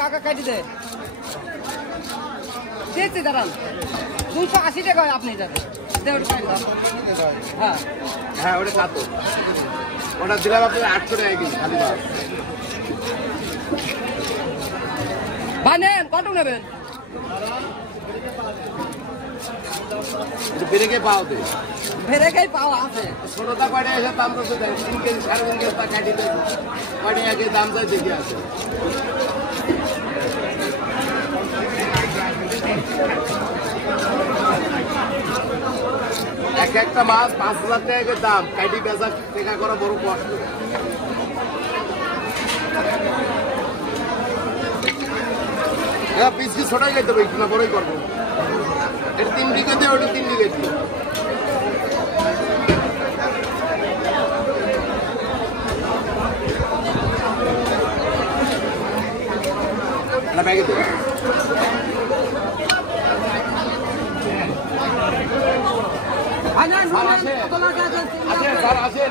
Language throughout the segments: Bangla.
কাকা কাটি দে দাঁড়ান 280 টাকা আপনি যাবেন হ্যাঁ হ্যাঁ ওটা কাতো ওটা দিলাম আপনার 800 টাকা কেজি খালি ভাই নেন কত নেবেন বেরেকে পাও দে বেরেকেই পাওয়া আছে ছোটটা কয়টা এসে দাম তো দেয় 3 কেজি 3.5 কেজি তা কাটি দেয় কয়টা আগে দাম যায় দেখে আছে এক একটা মাছ 5,000 টাকা দাম কাটি বেচা টেকা করা বড় কষ্ট পিস কি ছোটাই খাইতে হবে একটু না বড়ই করবো এটা 3 বিঘে দিয়ে ওটা 3 বিঘে দিয়ে না ব্যাগে দেবে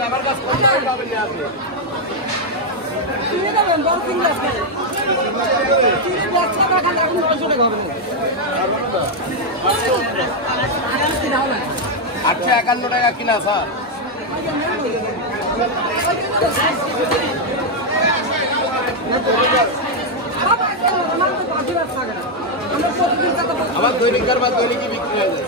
আমার কাছে আটশো 51 টাকা কিনা স্যার আমার দৈনিককার বা দৈনিকই বিক্রি হয়ে যায়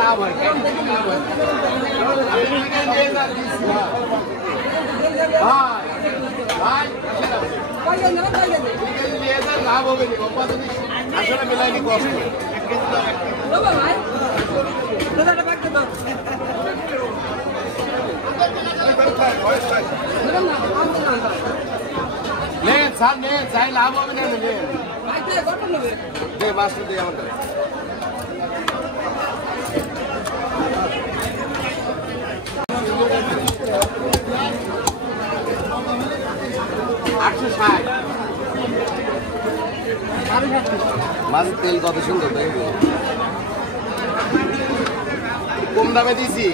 লাভ হয় লাভ হবে আসলে মিলাইনি কষ্ট নেন স্যার নেন চাই লাভ হবে না নেন দে মাছটা দে আমাদের মাছের তেল কত সুন্দর কম দামে দিছি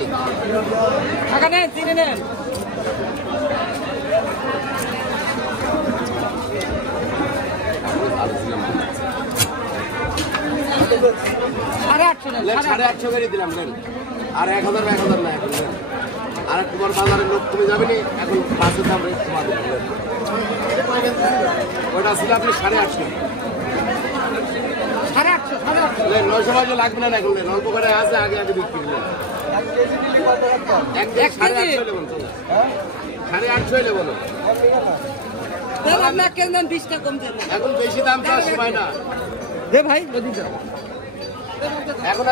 টাকা নেন চিনে নেন সাড়ে 800 করে দিলাম নেন আর 1000 না এখন আর একটু পর বাজারের লোক কমে যাবে নি এখন মাছের দাম রেট কমা দেবেন ওটা ছিল আপনি 850 900 বাজে লাগবে না এখন অল্প করে আছে আগে আগে বিক্রি করলেন 850 বলো এখন বেশি দাম চাওয়ার সময় না দে ভাই এখন